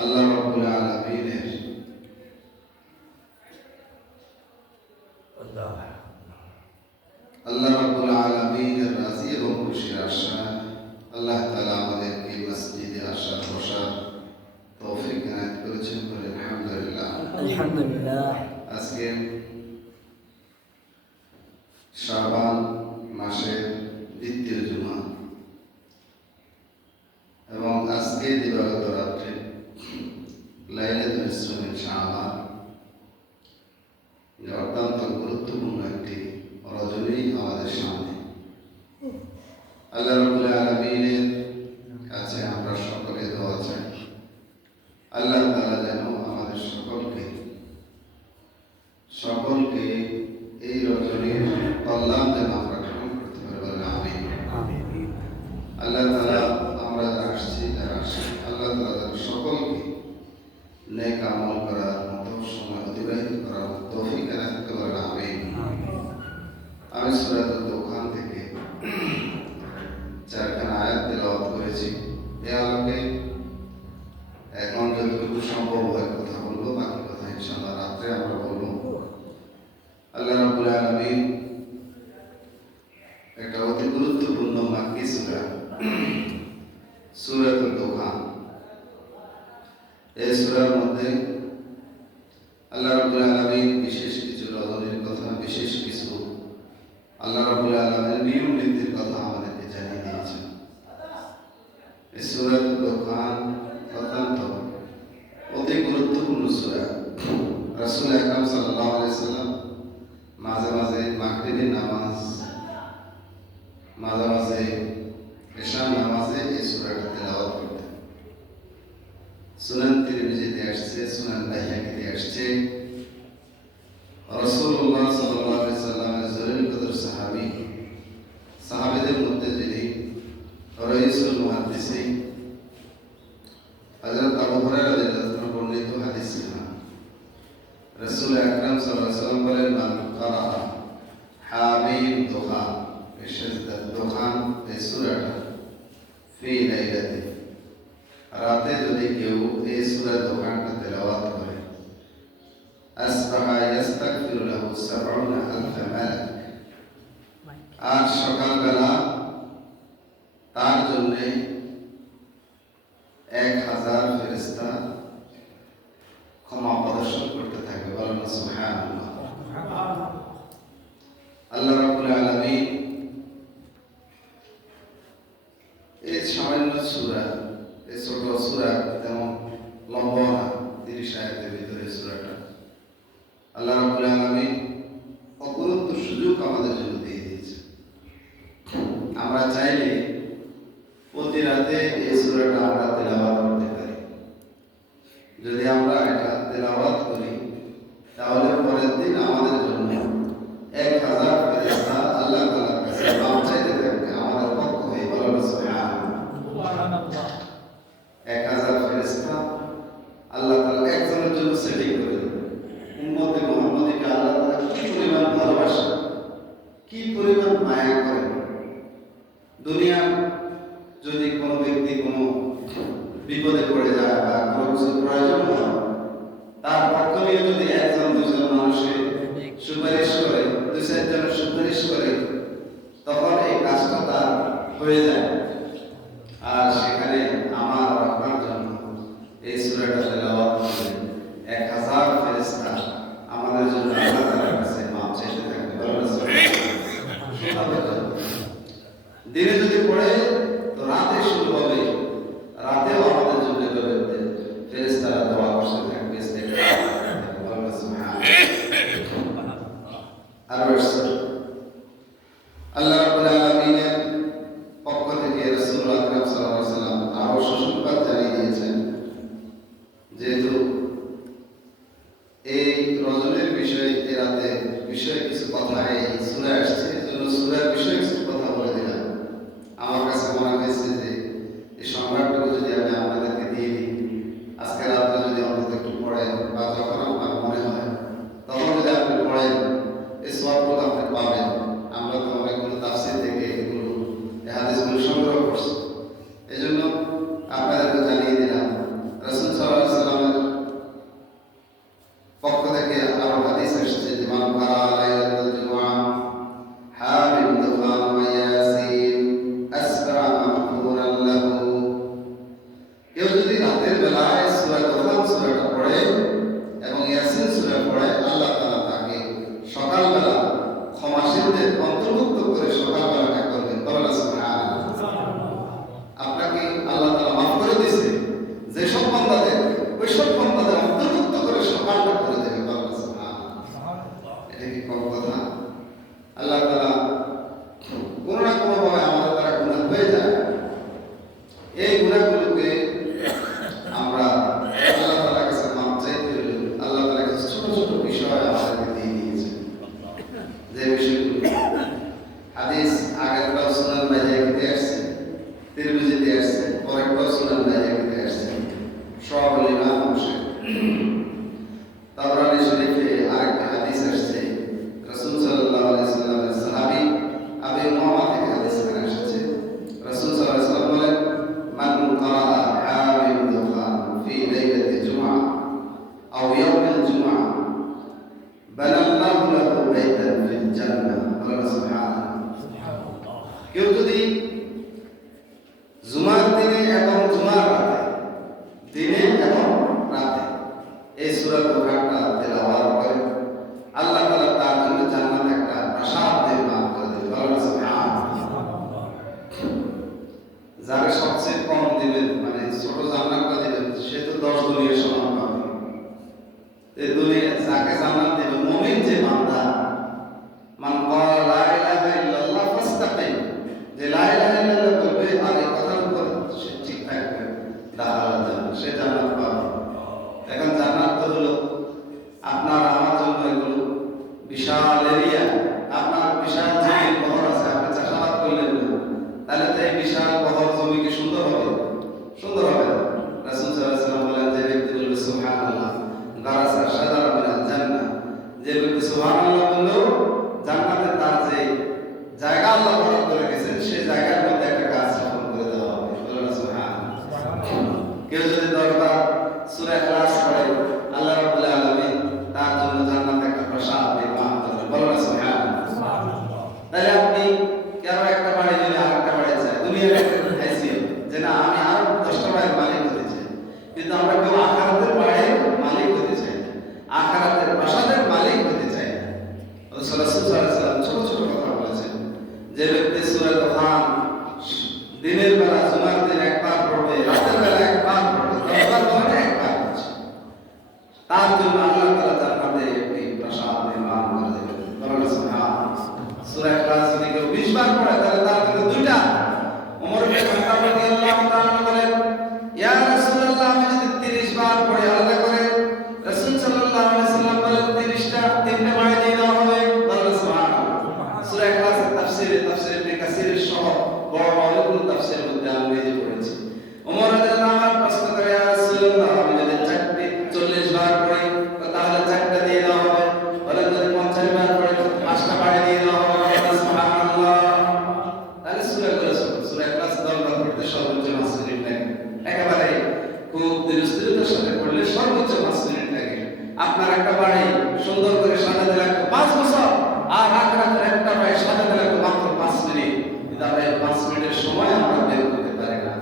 আল্লাহ রাব্বুল আলামিনের রাজি এবং খুশির আশায় আল্লাহ তাআলা আমাদেরকে মসজিদে আসার বসার তৌফিক এনায়েত করেছেন বলে আলহামদুলিল্লাহ। আজকে শাবান মাসের দ্বিতীয় জুমা এবং আজকে দিবাগত রাত্রে লাইলাতুল শাবান, অত্যন্ত গুরুত্বপূর্ণ একটি রজনী আমাদের সামনে। আল্লাহ রাব্বুল আলামিনের কাছে আমরা সকলে দোয়া চাই, আল্লাহ তাআলা যেন আমাদের সকলকে এই রজনীর কল্যাণ যেন আমরা গ্রহণ করতে পারি। আমিন। আল্লাহ তাআলা আমরা যারা আসছি আল্লাহ তাআলা যেন সকলকে নেক আমল করার মতো সময় অতিবাহিত করার তৌফিক এনায়েত করেন। আমিন। আমি সূরাতুল দুখান থেকে 4খানা আয়াত তেলাওয়াত করেছি। এ আলোকে এখন যতটুকু সম্ভব হয় কথা বলবো, বাকি কথা ইনশাআল্লাহ রাত্রে আমরা বলবো। আল্লাহ রাব্বুল আলামিন একটা অতি গুরুত্বপূর্ণ মাক্কি সূরা, সূরাতুল দুখান। এই সূরার মধ্যে আল্লাহ রাব্বুল আলামিন বিশেষ কিছু রজনীর কথা, বিশেষ কিছু আল্লাহ রাব্বুল আলামিনের নিয়ম নীতির কথা আমাদেরকে জানিয়ে দিয়েছেন। এই সূরাতুল দুখান অত্যন্ত অতি গুরুত্বপূর্ণ সূরা। রাসূল আকরাম সাল্লাল্লাহু আলাইহি সাল্লাম মাঝে মাঝে মাগরিবের নামাজ, মাঝে মাঝে এশার নামাজে এই সূরাটা তেলাওয়াত করতেন। সুনান তিরমিজিতে আসছে, সুনান বাইহাকিতে আসছে। রাসূলুল্লাহ সাল্লাল্লাহু আলাইহি সাল্লামের জলিল কদর সাহাবীদের মধ্যে যিনি রাইসুল মুহাদ্দিসিন হযরত আবু হুরায়রা রাদিয়াল্লাহু আনহু বর্ণিত হাদিস শোনান। রাসূল আকরাম সাল্লাল্লাহু আলাইহি সাল্লাম বলেন, মান ক্বারা হামিম দুখান, বিশেষত দুখান এই সূরাটা ফি লাইলাতি, রাতে যদি কেউ এই সূরা দুখানটা তেলাওয়াত করে, আসবাহা ইস্তাগফিরু লাহু ৭০,০০০ মালাক, আর সকালবেলা তার জন্য ১,০০০ ফেরেশতা ক্ষমা প্রদর্শন করতে থাকে। বলেন সুবহানাল্লাহ। আল্লাহ রাব্বুল আলামিন এই সামান্য সূরা, এই ছোট সূরা, তেমন লম্বা না, ৩০ আয়াতের ভিতরে সূরাটা আল্লাহ রাব্বুল আলামিন অপরন্ত সুযোগ আমাদের জন্য দিয়ে দিয়েছে। আমরা চাইলে প্রতি রাতে এই সূরাটা আমরা তেলাওয়াত করতে পারি। যদি আমরা এটা তেলাওয়াত করি তাহলে পরের দিন আমাদের জন্য ১,০০০ ফেরেশতা আল্লাহ তাআলার কাছে মাপ চাইতে থাকবে আমাদের পক্ষ হয়ে। বলেন সুবহানাল্লাহ। ১,০০০ ফেরেশতা আল্লাহ তাআলা একজনের জন্য সেটিং করে দেবে। উম্মতে মুহাম্মাদীকে আল্লাহ তাআলা কি পরিমাণ ভালোবাসেন, কি পরিমাণ মায়া করেন। দুনিয়া যদি কোনো ব্যক্তি কোনো বিপদে পড়ে যায় বা কোনো কিছু প্রয়োজন হয়, তার পক্ষ নিয়ে যদি একজন দুজন মানুষের সুপারিশ করে, ২-৪ জনের সুপারিশ করে, তখন এই কাজটা তার হয়ে যায়। আর সেখানে আমার আপনার জন্য এই সূরাটা তেলাওয়াত করে ১,০০০ ফেরেশতা আমাদের জন্য আল্লাহ তাআলার কাছে মাপ চাইতে থাকবে। বলেন সুবহানাল্লাহ। দিনে যদি পড়ে তো রাতে শুরু হবে, রাতেও আমাদের জন্য ফেরেশতারা দোয়া করতে থাকবে, ইস্তেগফার করতে থাকবে। বলেন সুবহানাল্লাহ। আর আল্লাহ রাব্বুল আলামিনের পক্ষ থেকে রাসূল আকরাম সাল্লাল্লাহু আলাইহি ওয়াসাল্লাম আরো সুসংবাদ জানিয়ে দিয়েছেন যে মান কারা লাইলাতুল জুমআ হামিম দুখান ওয়া ইয়াসিন আসরা মাগফুরান লাহু। কেউ যদি রাতের বেলায় সূরা দুখান সূরাটা পড়ে এবং ইয়াসিন সূরা পড়ে, আল্লাহ তাআলা তাকে সকালবেলা ক্ষমাশীলদের অন্তর্ভুক্ত করে সকালবেলাটা করবেন। বলেন সুবহানাল্লাহ। আপনাকে আল্লাহ তাআলা মাফ করে দিয়েছে, যে সব বান্দাদের ওই সব বান্দাদের অন্তর্ভুক্ত করে সকালটা করে দেবে। বলেন সুবহানাল্লাহ। এটা কি কম কথা? আল্লাহ তাআলা কোনো না কোনো ভাবে আমাদের দ্বারা গুনাহ হয়ে যায়, এই গুনাহগুলোকে আমরা আল্লাহ তাআলার কাছে মাফ চাইতে হলে আল্লাহ তাআলা কিছু ছোট ছোট বিষয় আমাদেরকে দিয়ে দিয়েছেন, যে বিষয়গুলো হাদিস আগেরটা সুনান বাইহাকিতে আসছে, তিরমিজিতে আসছে, পরেরটা সুনান বাইহাকিতে আসছে, সওয়াবুল ইমাম মুসলিম। তাবরানী শরীফে আরেকটা হাদিস আসছে, রাসূল সাল্লাল্লাহু আলাইহি ওয়াসাল্লামের সাহাবী আবু উমামা থেকে হাদিস এসেছে। রাসূল সাল্লাল্লাহু আলাইহি ওয়াসাল্লাম বলেন, মান কারা হামিম দুখান ফি লাইলাতি জুমআ আও ইয়াউমিল জুমআ বানাল্লাহু লাহু বাইতান ফিল জান্নাহ। বলেন সুবহানাল্লাহ। কেউ যদি জুমার দিনে এবং জুমার রাতে, দিনে এবং রাতে এই সূরা দুখানটা তেলাওয়াত করে, আল্লাহ তাআলা তার জন্য জান্নাতে একটা প্রাসাদ নির্মাণ করে দেবেন। বলেন সুবহানাল্লাহ। যারা সবচেয়ে কম দিবেন, মানে ছোট জান্নাতটা দিবেন, সে তো 10 দুনিয়ার সমান পাবে। এই দুনিয়া যাকে জান্নাত দেবে, মুমিন যে বান্দা, মান ক্বালা লা ইলাহা ইল্লাল্লাহ ফাস্তাকিম, যে লা ইলাহা ইল্লাল্লাহ বলবে আর এই কথার উপর সে ঠিক থাকবে, দাখালা জান্নাত, সে জান্নাত পাবে। এখন জান্নাত তো হলো আপনার আমার জন্য এগুলো বিশাল এরিয়া, আপনার বিশাল জমির বহর আছে, আপনি চাষাবাদ করলেন না, তাহলে তো এই বিশাল বহর জমি কি সুন্দর হবে? সুন্দর হবে না। রাসূল সাল্লাল্লাহু আলাইহি ওয়াসাল্লাম বলেন, যে ব্যক্তি বলবে সুবহানাল্লাহ গারাসা শাজারা মিনাল জান্নাহ, যে ব্যক্তি সুবহানাল্লাহ বললো, জান্নাতে তার যে জায়গা আল্লাহ বরাদ্দ রেখেছেন সেই জায়গার মধ্যে একটা গাছ রোপণ করে দেওয়া হবে। বলেন সুবহানাল্লাহ। কেউ যদি 10 বার সূরা ইখলাস পড়ে, আল্লাহ রাব্বুল আলামিন তার জন্য জান্নাতে একটা প্রাসাদ নির্মাণ করবেন। বলেন সুবহানাল্লাহ। তাহলে আপনি কেন একটা বাড়ি যদি আরেকটা বাড়ি চাই, দুনিয়ার একটা হাইসিয়ত যে না আমি আরো 10টা বাড়ির মালিক হতে চাই, কিন্তু আমরা কেউ আখিরাতের বাড়ির মালিক হতে চাই না, আখিরাতের প্রাসাদের মালিক হতে চাই না। রাসূল সাল্লাল্লাহু আলাইহি ওয়াসাল্লাম ছোট ছোট কথা বলেছেন, যে ব্যক্তি সূরা দুখান দিনের বেলা জুমার দিন একবার পড়বে, রাতের বেলা একবার পড়বে, 10 বার পড়বে একবার পড়ছে, তার জন্য আল্লাহ তাআলা জান্নাতে একটি প্রাসাদ নির্মাণ করে দেবেন। বলেন সুবহানাল্লাহ। সূরা ইখলাস যদি কেউ 20 বার পড়ে, তাহলে তার জন্য দুইটা। ওমর ইবনে খাত্তাব রাদিয়াল্লাহু তাআলা বলেন, ইয়া রাসূলুল্লাহ, আমি যদি 30 বার পড়ি আলাদা করে, রাসূল সাল্লাল্লাহু আলাইহি ওয়াসাল্লাম বলেন 30টা তিনটা বাড়ি দিয়ে দেওয়া হবে। বলেন সুবহানাল্লাহ। সূরা ইখলাসের তাফসীর ইবনে কাসিরের সহ বড় অনেকগুলো তাফসীরের মধ্যে আমি নিজে পড়েছি। ওমর রাদিয়াল্লাহু আনহু প্রশ্ন করে, ইয়া রাসূলুল্লাহ, আমি যদি 40 বার পড়ি তাহলে 4টা দিয়ে দেওয়া হবে। বলেন যদি 50 বার পড়ি 5টা বাড়ি দিয়ে দেওয়া হবে। বলেন সুবহানাল্লাহ। তাহলে সূরা ইখলাস 10 বার পড়তে সর্বোচ্চ 5 মিনিট লাগে, একেবারে খুব ধীরস্থিরতার সাথে পড়লে সর্বোচ্চ 5 মিনিট লাগে। আপনার একটা বাড়ি সুন্দর করে সাজাতে লাগবে 5 বছর, আর আখিরাতের একটা বাড়ি সাজাতে লাগবে মাত্র 5 মিনিট। কিন্তু আমরা এই 5 মিনিটের সময় আমরা বের করতে পারি না।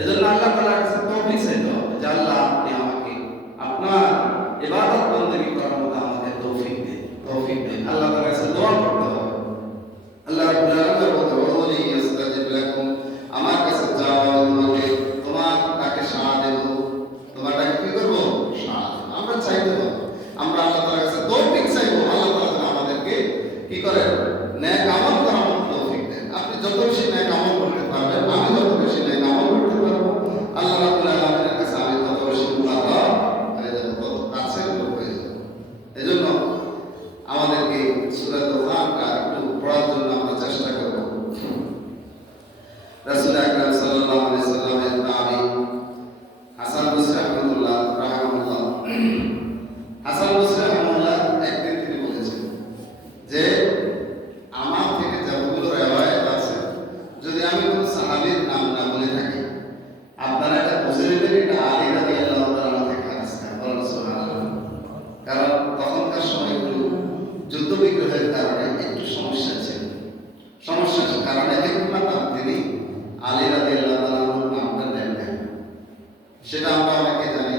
এজন্য আল্লাহ তাআলার কাছে তৌফিক চাইতে হবে যে আল্লাহ আপনি আমাকে আপনার ইবাদত বندگی করার মতো আমাকে তৌফিক দিন। আল্লাহ তাআলার কাছে দোয়া করতে হবে। আল্লাহ রাব্বুল আলামিন বলতে ওয়ালি ইস্তাজিব লাকুম, আমার কাছে যাও, তোমাকে তোমার ডাকে সাড়া দেব, তোমার ডাকে কি করব? সাড়া দেব। আমরা চাইতে হবে, আমরা আল্লাহ তাআলার কাছে তৌফিক চাইবো, আল্লাহ তাআলা আমাদেরকে কি করেন? নেক আমল করার মতো তৌফিক দেন। আপনি যত বেশি নেক আমল করতে পারবেন, আমি যত বেশি নেক আমল করতে পারবো, আল্লাহ রাব্বুল আলামিনের কাছে আমি তত বেশি অনেকে জানি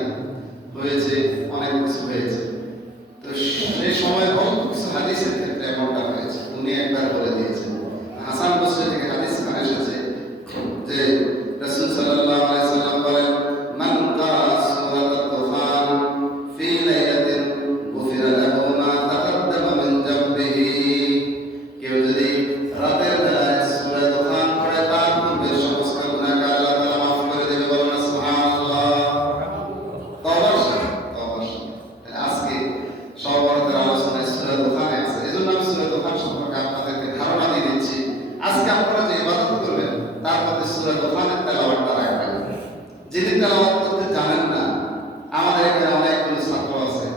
হয়েছে, অনেক কিছু হয়েছে। তো সেই সময় অল্প কিছু হাদিসের ক্ষেত্রে এমনটা হয়েছে। উনি একবার বলে দিয়েছেন, হাসান বসরি থেকে হাদিস এসেছে যে রাসূল সাল্লাল্লাহু আলাইহি সাল্লাম বলেন, মান কারা সূরাত তুফান ফি লাইলাতিন গুফিরা লাহু মা তাকাদ্দামা মিন যামবিহি। কেউ যদি রাতের বেলায় সূরা তুফান পড়ে তার পূর্বের সমস্ত গুনাহকে আল্লাহ তাআলা মাফ করে দেবে। বলেন সুবহানাল্লাহ। আজকে সর্বরতের আলোচনায় সূরা তুফানে আছে। এজন্য আমি সূরা তুফান সম্পর্কে আপনাদেরকে ধারণা দিয়ে দিচ্ছি। আজকে আপনারা যে ইবাদত করবেন তার মধ্যে সূরা তুফানের তেলাওয়াতটা রাখবেন। যিনি তেলাওয়াত করতে জানেন না, আমাদের এখানে অনেকগুলো ছাত্র আছে,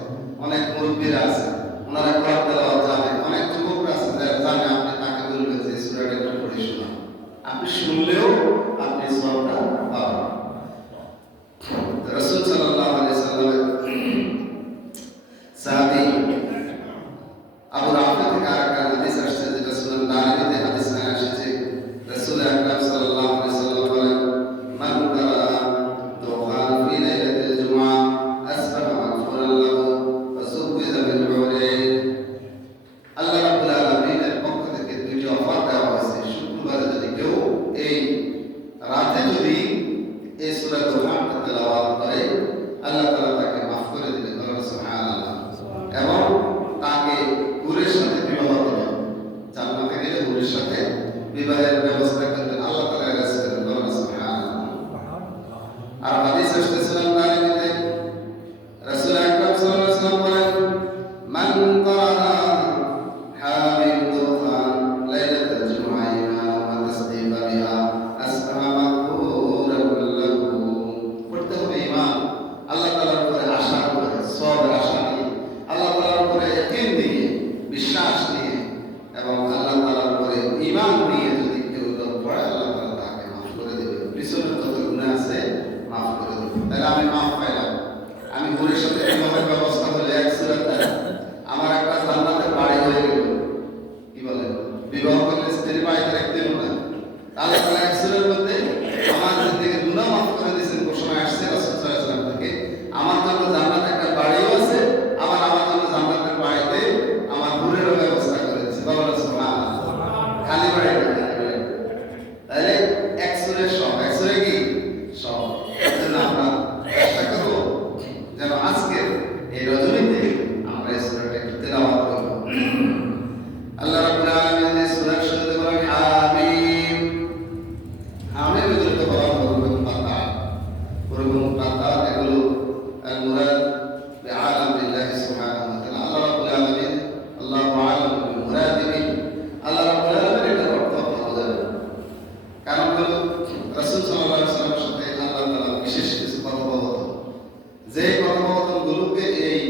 অনেক মুরব্বীরা আছে, ওনারা কোরআন তেলাওয়াত জানে, অনেক যুবকরা আছে যারা জানে। আপনি তাকে বলবেন যে সূরাটা একটু পড়ে শোনান, আপনি শুনলেও আপনি সওয়াবটা পাবেন। রাসূল সাল্লাল্লাহু আলাইহি সাল্লামের সাহাবী আবু রাফি থেকে আরেকটা হাদিস আসছে, যেটা সুনান দারিমিতে হাদিস এসেছে। রাসূল আকরাম সাল্লাল্লাহু আলাইহি সাল্লাম বলেন, মান কারা তুফান ফি লাইলাতিল জুমআ আসবাহা মাগফুরান লাহু ওয়া সুবিযা মিন উরাইন। আল্লাহ রাব্বুল আলামিনের পক্ষ থেকে দুইটি অফার দেওয়া হয়েছে। শুক্রবারে যদি কেউ এই রাতে যদি এই সূরা তুফানটা তেলাওয়াত করে, আল্লাহ তাআলা তাকে মাফ করে দিবেন। বলেন সুবহানাল্লাহ। এবং তাকে হুরের সাথে বিবাহ দিবেন। জান্নাতে গেলে হুরের সাথে বিবাহের ব্যবস্থা করবেন। আল্লাহ তাআলা রাজি করেন। বলেন সুবহানাল্লাহ। আর হাদিস আসছে সুনান দারিমিতে, রাসূল আকরাম সাল্লাল্লাহু আলাইহি ওয়াসাল্লাম বলেন, মান কারা হামিল তুফান লাইলাতুল জুমআ ঈমানান ওয়া তাসদীকান বিহা আসবাহা মাগফুরান লাহু। পড়তে হবে ঈমান, আল্লাহ তাআলার উপরে আশা করে, সওয়াবের আশা নিয়ে, আল্লাহ তাআলার উপরে ইয়াকিন নিয়ে, বিশ্বাস নিয়ে এবং আল্লাহ তাআলার উপরে ঈমান নিয়ে যদি কেউ পড়ে, আল্লাহ তাআলা তাকে মাফ করে দেবে। পিছনের যত গুনাহ আছে মাফ করে দেবে। তাহলে আমি মাফ পাইলাম। আমি হুরের সাথে বিবাহের ব্যবস্থা হলে এক সূরাতে আমার একটা জান্নাতের বাড়ি হয়ে গেল। কি বলেন? বিবাহ করলে স্ত্রী বাড়িতে রাখতে হবে না। তাহলে তাহলে এক সূরার মধ্যে আমার জিন্দেগির গুনাহ মাফ করে দিয়েছেন। ঘোষণা আসছে রাসূল সাল্লাল্লাহু আলাইহি ওয়াসাল্লাম থেকে, আমার জন্য জান্নাতে একটা বাড়িও আছে, আবার আমার জন্য জান্নাতের বাড়িতে আমার হুরেরও ব্যবস্থা করেছে। বলেন সুবহানাল্লাহ। খালি বাড়ি না, তাহলে এক সূরার সব, এক সূরা কি সব। এজন্য আমরা চেষ্টা করব যেন আজকে এই রজনীতে আমরা এই সূরাটা একটু তেলাওয়াত করব। আল্লাহ রাব্বুল আলামিন এই সূরার শুরুতে বলেন হামিম। হামিম এগুলোকে বলা হয় রুবুল পাতা। রুবুল পাতা এগুলো আল মুরাদ বিআলাম বিল্লাহি সুবহানাহু ওয়া তাআলা। আল্লাহ রাব্বুল আলামিন আল্লাহু আ'লাম বিমুরাদিহি। আল্লাহ রাব্বুল আলামিন এটার অর্থ ভালো জানেন। কারণ হলো রাসূল সাল্লাল্লাহু আলাইহি ওয়াসাল্লামের সাথে আল্লাহ তাআলা বিশেষ কিছু কথোপকথন, যে কথোপকথনগুলোকে এই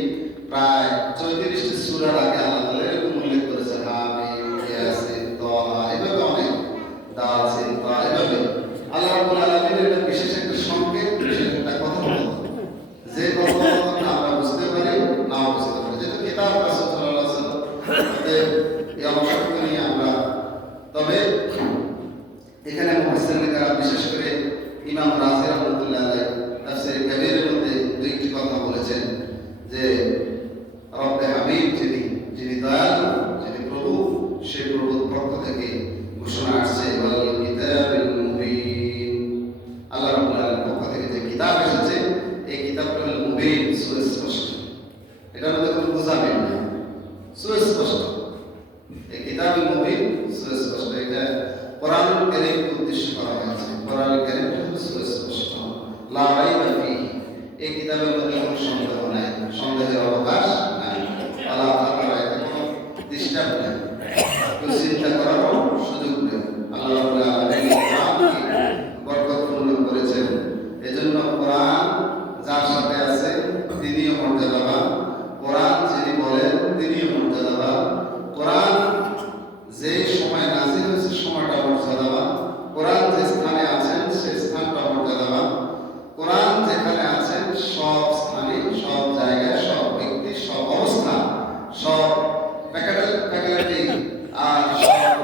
প্রায় 34টি সূরার আগে আল্লাহ তাআলা এরকম উল্লেখ করেছেন। হামিম, ইয়াসিন, তাহা, এভাবে অনেক, দাল, সিন, তা, এভাবে আল্লাহ রাব্বুল আলামিন এটা বিশেষ একটা সংকেত, বিশেষ একটা কথোপকথন, যে কথোপকথনটা আমরা বুঝতে পারি, নাও বুঝতে পারি। যেহেতু কিতাব রাসূল সাল্লাল্লাহু আলাইহি ওয়াসাল্লাম এই অংশটুকু নিয়ে আমরা, তবে এখানে মুফাসসিরিনরা বিশেষ করে ইমাম রাজি রাহমাতুল্লাহ আলাইহি তাফসীর কাবীরের মধ্যে দুইটি কথা বলেছেন যে রব্বে হাবিব যিনি দয়ালু, যিনি প্রভু, সেই প্রভুর পক্ষ থেকে ঘোষণা আসছে ওয়াল কিতাবিল মুবিন। আল্লাহ রাব্বুল আলামিনের পক্ষ থেকে যে কিতাব এসেছে, এই কিতাবটা হলো মুবিন, সুস্পষ্ট। এটার মধ্যে কোনো বোঝাবে না, সুস্পষ্ট। এই কিতাবুল মুবিন সুস্পষ্ট। এটা কোরআনুল কারীমকে উদ্দেশ্য করা হয়েছে। কোরআনুল কারীমটা হলো সুস্পষ্ট, লা রাইবা ফীহি। এই কিতাবের মধ্যে কোনো সন্দেহ নাই, সন্দেহের অবকাশ নাই। আল্লাহ তাআলা এতে কোনো ডিস্টার্ব নাই, কোনো চিন্তা করারও সুযোগ নেই। আল্লাহ রাব্বুল আলামিন কোরআনকে বরকতপূর্ণ করেছেন। এজন্য কোরআন যার সাথে আছে তিনিও মর্যাদাবান, কোরআন যিনি বলেন তিনিও মর্যাদাবান। কোরআন যে সময় নাযিল হয়েছে সময়টা মর্যাদাবান। কোরআন যে স্থানে আছেন সেই স্থানটা মর্যাদাবান। কোরআন যেখানে আছেন সব স্থানে, সব জায়গায়, সব ব্যক্তি, সব অবস্থা, সব ফ্যাকাল্টি আর সব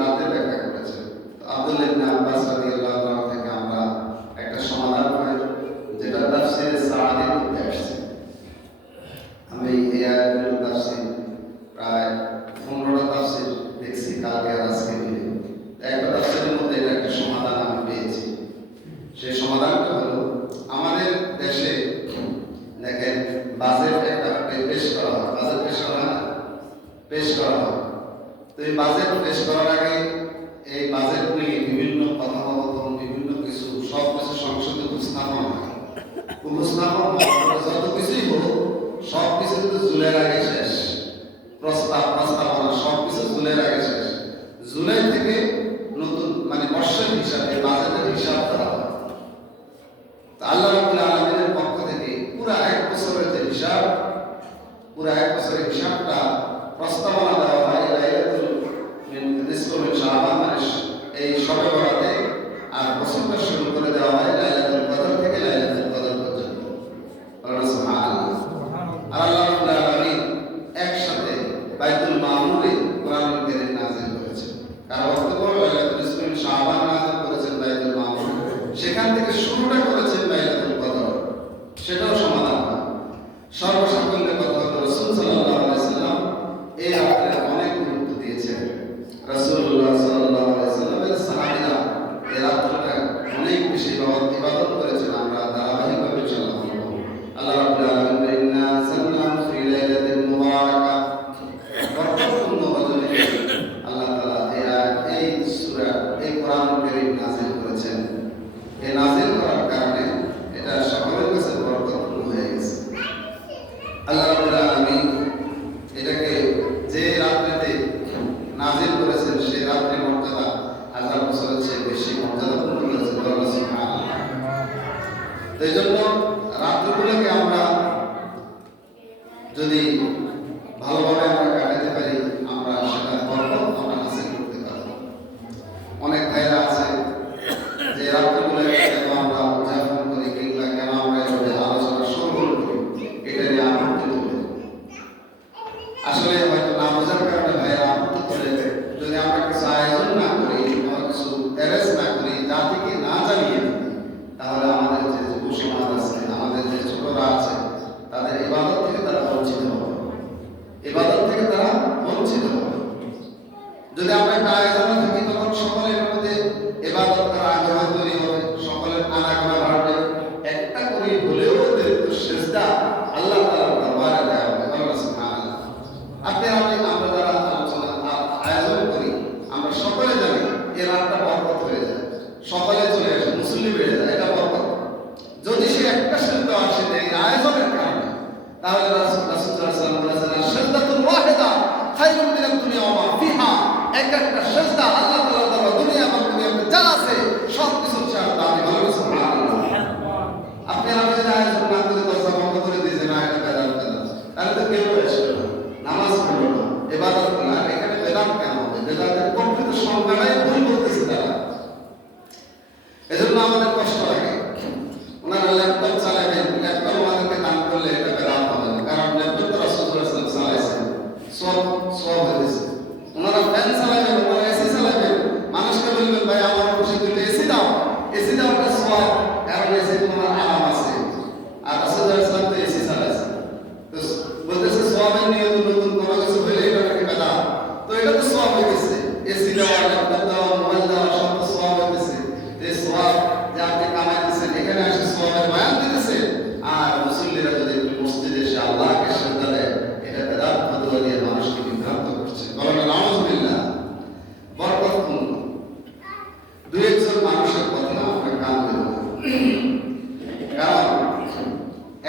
রাতে ব্যাখ্যা করেছেন। আব্দুল্লাহ ইবনে আব্বাস রাদিয়াল্লাহু আনহু থেকে আমরা একটা সমাধান পাই, যেটা তাফসীরে সাআদীর মধ্যে আসছে। আমি এই আয়াতের তাফসীর প্রায় 15টা তাফসীর দেখছি কালকে আর আজকে মিলে। একটা তাফসীরের মধ্যে এটা একটা সমাধান আমি পেয়েছি। সেই সমাধানটা হলো, আমাদের দেশে দেখেন বাজেট একটা পেশ করা হয়, বাজেট পেশ করা হয় না, পেশ করা হয়। তো এই বাজেট পেশ করার আগে এই বাজেট নিয়ে বিভিন্ন কথাবার্তা, বিভিন্ন কিছু সব কিছু সংসদে উপস্থাপন হয়। উপস্থাপন যত কিছুই হোক, সব কিছু কিন্তু জুলের আগে শেষ। প্রস্তাবনা সব কিছু জুলের আগে শেষ। জুলাই থেকে নতুন মানে বর্ষের হিসাবে বাজেটের হিসাব করা হয়। আল্লাহ রাব্বুল আলামিনের পক্ষ থেকে পুরো এক বছরের যে হিসাব, পুরো এক বছরের হিসাবটা প্রস্তাবনা দেওয়া হয় লাইলাতুল নিসফুল শাবান, মানে এই শবে বরাতে, আর বছরটা শুরু করে দেওয়া হয় লাইলাতুল কদর থেকে লাইলাতুল কদর পর্যন্ত। আল্লাহ সুবহানাল্লাহ। আর আল্লাহ রাব্বুল আলামিন একসাথে বাইতুল মামুরে কোরআনুল কারীম নাযিল করেছেন। কারণ বক্তব্য লাইলাতুল নিসফুল শাবান নাযিল করেছেন বাইতুল মামুর, সেখান থেকে শুরুটা করেছেন লাইলাতুল কদর, সেটাও সমাধান হয়। সর্বসাকল্যে কথা হলো, রাসূল সাল্লাল্লাহু আলাইহি ওয়াসাল্লাম এই রাতে অনেক গুরুত্ব দিয়েছেন। রাসূলুল্লাহ সাল্লাল্লাহু আলাইহি ওয়াসাল্লামের সাহাবীরা এই রাতটা অনেক বেশি ইবাদত করেছেন। আমরা ধারাবাহিকভাবে ইনশাআল্লাহ বলবো। আল্লাহ রাব্বুল আলামিন ইন্না আনজালনাহু ফি লাইলাতিন মুবারাকাহ, বরকতপূর্ণ রজনী আল্লাহ তাআলা এই সূরা, এই কোরআনুল কারীম নাযিল করেছেন। এই নাযিল করার কারণে এটা সকলের কাছে বরকতপূর্ণ হয়ে গেছে। আল্লাহ রাব্বুল আলামিন এটাকে যে রাত্রিতে নাযিল করেছেন, সেই রাত্রির মর্যাদা 1000 বছরের চেয়ে বেশি মর্যাদাপূর্ণ করেছেন। আল্লাহ সুবহানাহু। তো এই জন্য রাত্রিগুলোকে আমরা যদি ভালোভাবে আমরা কাটাতে পারি, আমরা সেটা বরকত আমরা হাসিল করতে পারবো। অনেক ভাইরা আছে যে রাত্রিগুলোকে কেন আমরা উদযাপন করি, কিংবা কেন আমরা এভাবে আলোচনা সরগোল করি, এটা নিয়ে আপত্তি তুলে। আসলে হয়তো না বোঝার কারণে ভাইরা আপত্তি তুলে। যদি আমরা কিছু আয়োজন না করি, আমরা কিছু অ্যারেঞ্জ না করি, জাতিকে না জানিয়ে দিই, তাহলে আমাদের যে যুব সমাজ আছে, আমাদের যে ছোটরা আছে, তাদের ইবাদত থেকে তারা বঞ্চিত হবে। ইবাদত থেকে তারা বঞ্চিত হবে। যদি আমরা একটা আয়োজনে থাকি, তখন সকলের মধ্যে ইবাদত করার আগ্রহ তৈরি হবে, সকলের আনাগোনা বাড়বে। একটা করে হলেও অতিরিক্ত সিজদা আল্লাহ তাআলার দরবারে দেওয়া হবে। আল্লাহ সুবহানাল্লাহ। আমরা যারা আলোচনা আয়োজন করি, আমরা সকলে জানি এই রাতটা বরকত হয়ে যায়, সকলে চলে আসে, মুসল্লি বেড়ে যায়, এটা বরকত। যদি সে একটা সিজদা আসে এই আয়োজনের কারণে, তাহলে রাসূল সাল্লাল্লাহু আলাইহি ওয়াসাল্লাম বলেছেন, সিজদাতুল ওয়াহিদা খায়রুম মিনাদ দুনিয়া ওয়া মা ফিহা। একটা সিজদা আল্লাহ তাআলার দরবারে, দুনিয়া এবং দুনিয়াতে যা আছে সব কিছু ছাড় দামি। আল্লাহ সুবহানাল্লাহ। আপনি আমি যদি আয়োজন না করে দরজা বন্ধ করে দিয়েছেন, না এটা বেদাত, তাহলে তো কেউ আসবে না, নামাজ পড়বে না, ইবাদত করবে না। এখানে বেদাত কেন হবে? বেদাতের প্রকৃত সংজ্ঞাটাই ভুল বলতেছে তারা। এজন্য আমাদের কষ্ট লাগে। ওনারা ল্যাপটপ চালাবেন, ল্যাপটপ আমাদেরকে দান করলে এটা বেদাত হবে না, কারণ ল্যাপটপ তো রাসূল সাল্লাল্লাহু আলাইহি ওয়াসাল্লাম চালাইছেন, সব হয়েছে। ওনারা ফ্যান চালাবেন, ওনারা এসি চালাবেন, মানুষকে বলবেন ভাই আমার অফিসে দুটো এসি দাও, এসি দাওটা সওয়াব, কারণ এসি তোমার আরাম আছে। আর রাসূল সাল্লাল্লাহু আলাইহি ওয়াসাল্লাম তো এসি চালাইছেন। তো বলতেছে সওয়াবের নিয়ত নতুন কোনো কিছু হইলে এটা নাকি বেদাত। তো এটা তো সওয়াব হয়ে গেছে, এসি দেওয়া, ল্যাপটপ দেওয়া, মোবাইল দেওয়া, সব তো সওয়াব হয়ে গেছে। এই সওয়াব যে আপনি কামাইতেছেন, এখানে এসে সওয়াবের বয়ান দিতেছেন, আর মুসল্লিরা যদি মসজিদে এসে আল্লাহকে সিজদা দেয়, এটা বেদাত ফতোয়া দিয়ে মানুষকে বিভ্রান্ত করছে। বলেন নাউযুবিল্লাহ। বরকতপূর্ণ দুই একজন মানুষের কথা আমরা কান দেব না, কারণ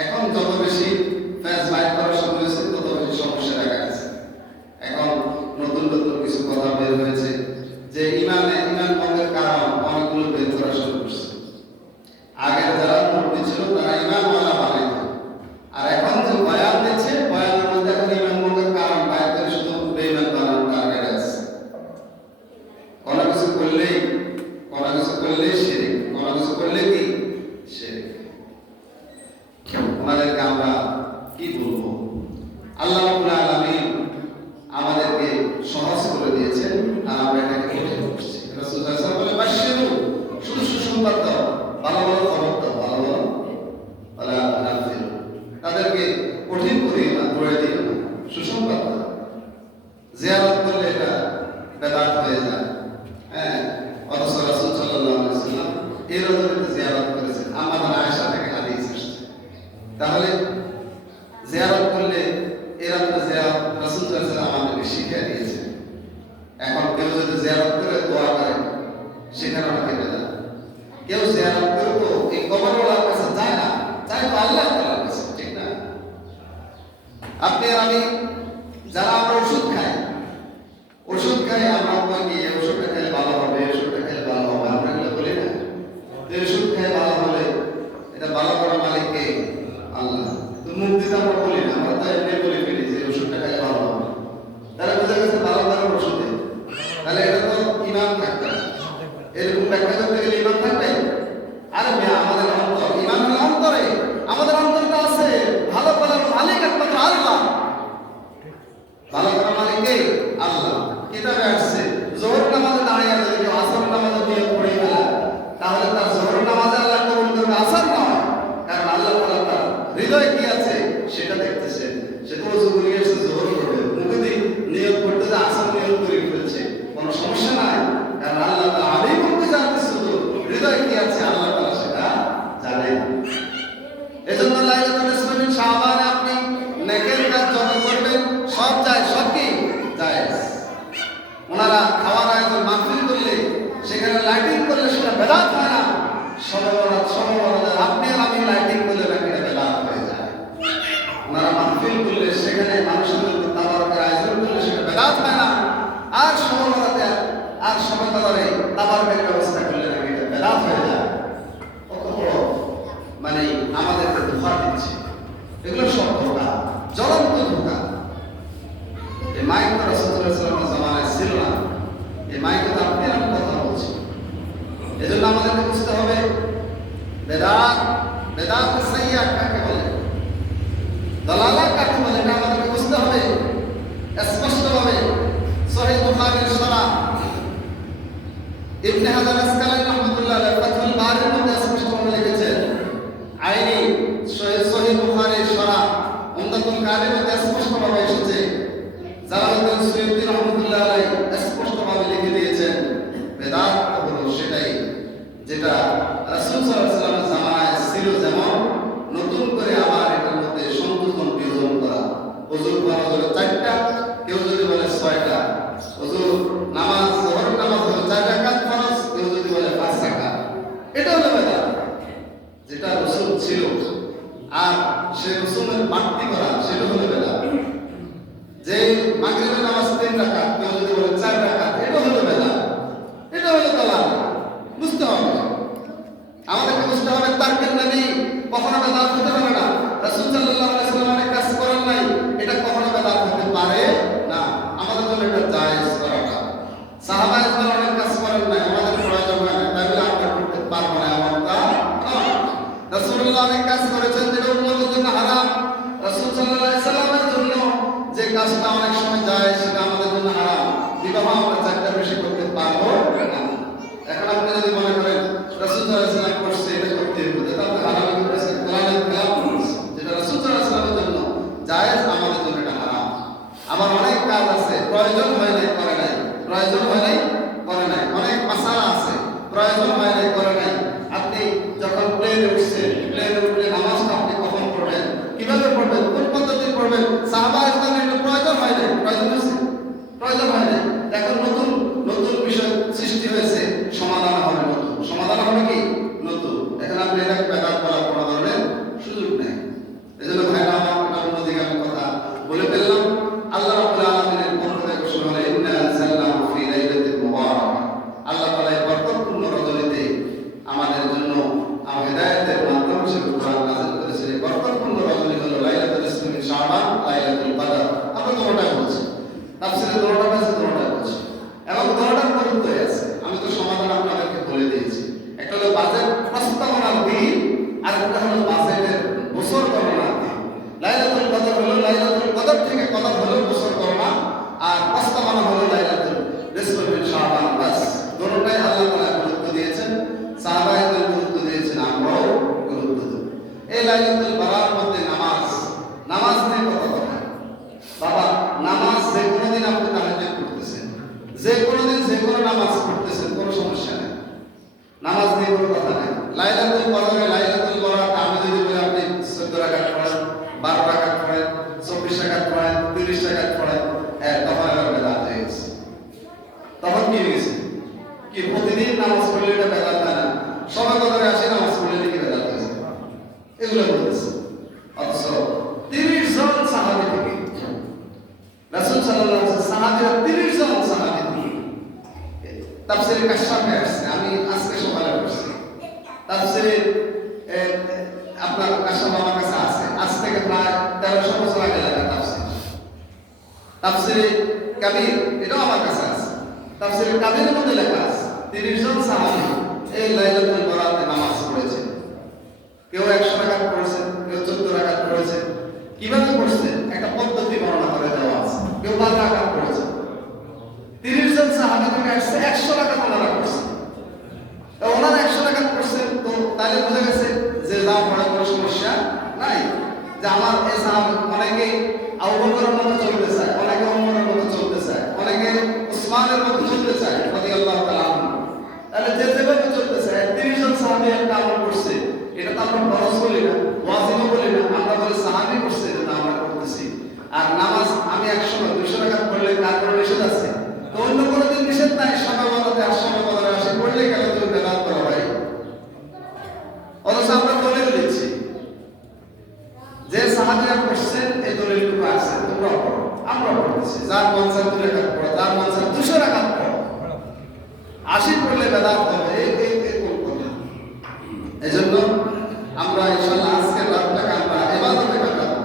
এখন যত বেশি ফ্যাস বাইক করা শুরু হয়েছে, তত বেশি সমস্যা দেখা গেছে। এখন নতুন নতুন কিছু কথা বের হয়েছে যে ইমাম বেদাত হয়ে যায়। হ্যাঁ, অথচ রাসূল সাল্লাল্লাহু আলাইহি ওয়াসাল্লাম এই রজনীতে জিয়ারত করেছেন। আমাদের আয়েশা থেকে হাদিস আসছে। তাহলে জিয়ারত করলে এই রাতে জিয়ারত রাসূল সাল্লাল্লাহু আলাইহি ওয়াসাল্লাম আমাদেরকে শিখিয়ে দিয়েছেন। এখন কেউ যদি জিয়ারত করে দোয়া করে সেখানে অনেকে বেদাত। কেউ জিয়ারত করে তো এই কবরওয়ালার কাছে যায় না, যায় তো আল্লাহ তাআলার কাছে, ঠিক না? আপনি আর আমি যারা আমরা ওষুধ খাই আমরা বলি এই ওষুধটা খেলে ভালো হবে, এই ওষুধটা খেলে ভালো হবে, আমরা এগুলো বলি না? এই ওষুধ খেয়ে ভালো হলে এটা ভালো করার মালিক কে? আল্লাহ। তো মুখ দিতে আমরা বলি না, আমরা তো এমনি বলে ফেলি যে ওষুধটা খেলে ভালো হবে। তাহলে বোঝা গেছে ভালো করার ওষুধে, তাহলে এটা তো ইমান থাকবে। এরকম ব্যাখ্যা করতে গেলে ইমান থাকবে। আরে আমাদের অন্তর, ইমান হলো অন্তরে, আমাদের অন্তরটা আছে ভালো করার মালিক একমাত্র আল্লাহ। ভালো করার মালিক কে? আল্লাহ। কিতাবে আসছে যোহর নামাজে দাঁড়িয়ে যদি কেউ আসর নামাজে নিয়ে পড়ে ফেলে তাহলে তার যোহর নামাজে আল্লাহ কবুল করবে, আসর নয়। কারণ আল্লাহ তাআলা তার হৃদয়ে কি আছে সেটা দেখতেছে। সে তো ওযু করে এসে যোহর করবে, মুখে দিয়ে নিয়ত করতে যে আসর নিয়ত করে ফেলছে, কোনো সমস্যা নাই। কারণ আল্লাহ তাআলা আলিমুন বিযাতিস সুদূর, হৃদয়ে কি আছে আল্লাহ তাআলা সেটা জানেন। এজন্য লাইলাতুল নিসফে শাবানে আপনি নেকের কাজ যত করবেন সব যায়, সব কি জায়েজ। ওনারা খাওয়ার আয়োজন মাহফিল করলে সেখানে লাইটিং করলে সেটা বেদাত হয় না। সমবরাত আপনি আর আমি লাইটিং করলে নাকি এটা বেদাত হয়ে যায়। ওনারা মাহফিল করলে সেখানে মানুষের মধ্যে তাবারকের আয়োজন করলে সেটা বেদাত হয় না। আর সমবরাতে আর সমবরাতে তাবারকের ব্যবস্থা করলে নাকি এটা বেদাত হয়ে যায়। কত বড় মানে আমাদেরকে ধোঁকা দিচ্ছে। এগুলো সব ধোঁকা, জ্বলন্ত ধোঁকা। এই মাইক তো রাসূলুল্লাহ সাল্লাল্লাহু আলাইহি ওয়াসাল্লামের জামানায় ছিল না। এই মাইকে তো আপনি আমি কথা বলছি। এজন্য আমাদেরকে বুঝতে হবে বেদাত সাইয়্যা কাকে বলে, দালালাত কাকে বলে, এটা আমাদেরকে বুঝতে হবে স্পষ্টভাবে। সহিহ বুখারীর শরহ ইবনে হাজার আসকালানী রাহমাতুল্লাহ আলাইহি ফাতহুল বারীর মধ্যে স্পষ্টভাবে লিখেছেন। আইনি সহিহ বুখারীর শরহ উমদাতুল কারীর মধ্যে স্পষ্টভাবে এসেছে। জালালউদ্দিন সুয়ুতী রাহমাতুল্লাহ আলাইহি স্পষ্টভাবে লিখে দিয়েছেন বেদাত হলো সেটাই যেটা রাসূল সাল্লাল্লাহু আলাইহি ওয়াসাল্লামের জামানায় ছিল, যেমন নতুন করে আবার এটার মধ্যে সংযোজন বিয়োজন করা। ওযুর ফরজ হলো 4টা, কেউ যদি বলে 6টা। ওযুর নামাজ, যোহর নামাজ হলো 4 রাকাত ফরজ, কেউ যদি বলে 5 রাকাত। এটা হলো বেদাত। যেটা রাসূল ছিল আর সে রাসূলের বাড়তি করা সেটা হলো বেদাত। যে মাগরিবের নামাজ 3 রাকাত, কেউ যদি বলে 4 রাকাত, এটা হলো বেদাত। এটা হলো দালাল। বুঝতে হবে, আমাদেরকে বুঝতে হবে তারকের নবী কখনো বেদাত হতে পারে না। রাসূল সাল্লাল্লাহু আলাইহি ওয়াসাল্লাম অনেক কাজ করেন নাই, এটা কখনো বেদাত হতে পারে না। আমাদের জন্য এটা জায়েজ করাটা। সাহাবা ইকরাম অনেক কাজ করেন নাই, আমাদের প্রয়োজন হয় না, তাই বলে আমরা করতে পারবো না এমনটা নয়। রাসূলুল্লাহ অনেক কাজ করেছেন যেটা উম্মতের জন্য হারাম। রাসূল সাল্লাল্লাহু আলাইহি ওয়াসাল্লামের জন্য যে কাজটা অনেক সময় যায় সেটা আমাদের জন্য হারাম। বিবাহ আমরা 4টার বেশি করতে পারবো না। এখন আপনি যদি মনে করেন রাসূল সাল্লাল্লাহু আলাইহি ওয়াসাল্লাম করছে এটা করতে হবে, তাহলে হারাম করতেছে, কোরআনের খেলাফ করছে। যেটা রাসূল সাল্লাল্লাহু আলাইহি ওয়াসাল্লামের জন্য জায়েজ, আমাদের জন্য এটা হারাম। আবার অনেক কাজ আছে প্রয়োজন হয় নাই করে নাই, প্রয়োজন হয় নাই করে নাই। অনেক মাসালা আছে প্রয়োজন হয় নাই করে নাই। আপনি যখন প্লেনে উঠছেন, প্লেনে উঠলে নামাজটা আপনি কখন পড়বেন, কিভাবে পড়বেন, কোন পদ্ধতি পড়বেন, যে কোনো নামাজ পড়তেছেন, কোনো সমস্যা নেই, নামাজ নিয়ে কোনো কথা নেই। লাইলাতুল কদরে, লাইলাতুল বরাত আমি যদি বলি আপনি 14 রাকাত পড়েন, 12 রাকাত পড়েন, 24 রাকাত পড়েন, 30 রাকাত পড়েন, তখন আবার বেদাত হয়ে গেছে। তখন কি হয়ে গেছে? কি প্রতিদিন নামাজ পড়লে এটা বেদাত না? সবে কদরে আসে নামাজ পড়লে কি বেদাত হয়েছে? এগুলো বলতেছে। অথচ 30 জন সাহাবী থেকে রাসূল সাল্লাল্লাহু আলাইহি ওয়াসাল্লাম সাহাবীরা 30 জন সাহাবী থেকে তাফসীরে কাশফে আসছে, আমি আজকে সকালে পড়ছি। তাফসীরে আপনার কাশফ আমার কাছে আছে, আজ থেকে প্রায় 1300 বছর আগে লেখা তাফসীর। তাফসীরে কাবীর এটাও আমার কাছে আছে, তাফসীরে কাবীরের মধ্যে লেখা আছে 30 জন সাহাবী এই লাইলাতুল বরাতে নামাজ পড়েছে। কেউ 100 রাকাত পড়েছে, কেউ 14 রাকাত পড়েছে। কিভাবে পড়ছে একটা পদ্ধতি বর্ণনা করে দেওয়া আছে। কেউ 12 রাকাত পড়েছে। 30 জন সাহাবী থেকে আসছে 100 রাকাত ওনারা পড়ছে। তো ওনারা 100 রাকাত পড়ছেন, তো তাহলে বোঝা গেছে যে যা পড়ার কোনো সমস্যা নাই। যে আমার এই সাহাবী অনেকে আবু বকরের মতো চলতে চায়, অনেকে ওমরের মতো চলতে চায়, অনেকে উসমানের মতো চলতে চায় রাদিয়াল্লাহু তাআলা আনহু। তাহলে যে যেভাবে চলতে চায় 30 জন সাহাবী একটা আমল করছে, এটা তো আমরা ফরজ বলি না, ওয়াজিবও বলি না, আমরা বলি সাহাবী করছে, এটা আমরা করতেছি। আর নামাজ আমি 100 না 200 রাকাত পড়লে কার কোনো নিষেধ আছে? তো অন্য কোনো দিন নিষেধ নাই। সবে বরাতে আর সবে কদরে আসে পড়লে কেন তুমি বেদাত করো ভাই? অথচ আমরা দলিল দিচ্ছি যে সাহাবীরা করছেন, এই দলিলটুকু আছে, তোমরা পড়ো, আমরা পড়তেছি। যার মন চায় 2 রাকাত পড়ো, যার মন চায় 200 রাকাত পড়ো। 80 পড়লে বেদাত হবে, এই কোন কথা? এজন্য আমরা ইনশাআল্লাহ আজকে রাতটাকে আমরা ইবাদতে কাটাবো,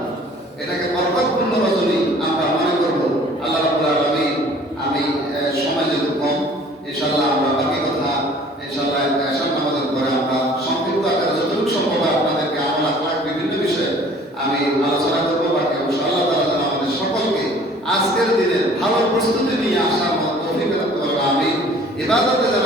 এটাকে বরকতপূর্ণ রজনী আমরা মনে করব। আল্লাহ রাব্বুল আলামিন, আমি সময় যেহেতু কম, ইনশাআল্লাহ আমরা বাকি কথা ইনশাআল্লাহ এশার নামাজের পরে আমরা সংক্ষিপ্ত আকারে যতটুকু সম্ভব আপনাদেরকে আমল আখলাক বিভিন্ন বিষয়ে আমি আলোচনা করবো। বাকি ইনশাআল্লাহ তাআলা যেন আমাদের সকলকে আজকের দিনের ভালো প্রস্তুতি নিয়ে আসার মতো তৌফিক দান করেন। আমি ইবাদতে যেন